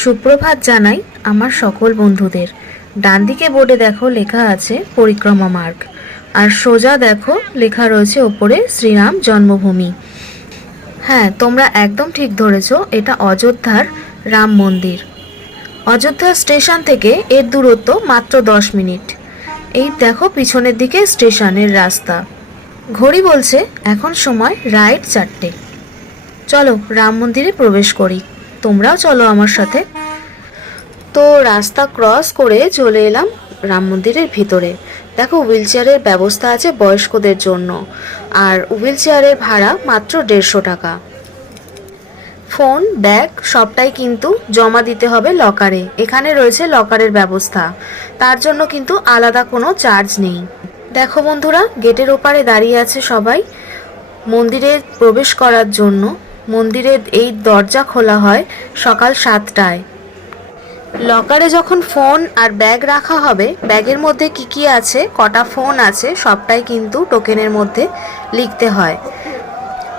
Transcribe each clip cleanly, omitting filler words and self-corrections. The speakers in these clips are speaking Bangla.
সুপ্রভাত জানাই আমার সকল বন্ধুদের। ডান দিকে বোর্ডে দেখো লেখা আছে পরিক্রমা মার্গ, আর সোজা দেখো লেখা রয়েছে ওপরে শ্রীরাম জন্মভূমি। হ্যাঁ, তোমরা একদম ঠিক ধরেছ, এটা অযোধ্যার রাম মন্দির। অযোধ্যা স্টেশন থেকে এর দূরত্ব মাত্র 10 মিনিট। এই দেখো পিছনের দিকে স্টেশনের রাস্তা। ঘড়ি বলছে এখন সময় রাইট 4টে। চলো রাম মন্দিরে প্রবেশ করি, তোমরাও চলো আমার সাথে। তো রাস্তা ক্রস করে চলে এলাম রাম মন্দিরের ভিতরে। দেখো হুইল চেয়ারের ব্যবস্থা আছে বয়স্কদের জন্য, আর হুইল চেয়ারের ভাড়া মাত্র 150 টাকা। ফোন ব্যাগ সবটাই কিন্তু জমা দিতে হবে লকারে। এখানে রয়েছে লকারের ব্যবস্থা, তার জন্য কিন্তু আলাদা কোনো চার্জ নেই। দেখো বন্ধুরা, গেটের ওপারে দাঁড়িয়ে আছে সবাই মন্দিরে প্রবেশ করার জন্য। মন্দিরের এই দরজা খোলা হয় সকাল 7টায়। লকারে যখন ফোন আর ব্যাগ রাখা হবে, ব্যাগের মধ্যে কি কি আছে, কটা ফোন আছে, সবটাই কিন্তু টোকেনের মধ্যে লিখতে হয়।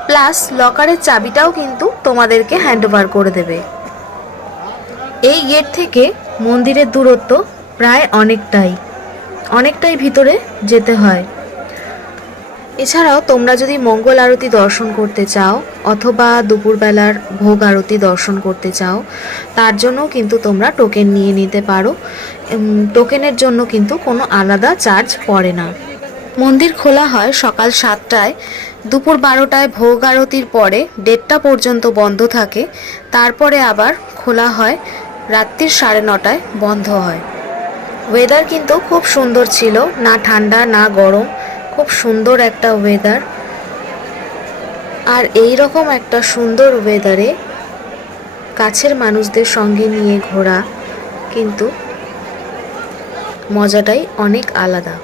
প্লাস লকারের চাবিটাও কিন্তু তোমাদেরকে হ্যান্ডওভার করে দেবে। এই গেট থেকে মন্দিরের দূরত্ব প্রায় অনেকটাই ভিতরে যেতে হয়। এছাড়াও তোমরা যদি মঙ্গল আরতি দর্শন করতে চাও অথবা দুপুরবেলার ভোগ আরতি দর্শন করতে চাও, তার জন্য কিন্তু তোমরা টোকেন নিয়ে নিতে পারো। টোকেনের জন্য কিন্তু কোনো আলাদা চার্জ পড়ে না। মন্দির খোলা হয় সকাল 7টায়, দুপুর 12টায় ভোগ আরতির পরে 1:30টা পর্যন্ত বন্ধ থাকে। তারপরে আবার খোলা হয় রাত্রির 9:30টায় বন্ধ হয়। ওয়েদার কিন্তু খুব সুন্দর ছিল, না ঠান্ডা না গরম, খুব সুন্দর একটা ওয়েদার। আর এই রকম একটা সুন্দর ওয়েদারে কাছের মানুষদের সঙ্গে নিয়ে ঘোরা কিন্তু মজাটাই অনেক আলাদা।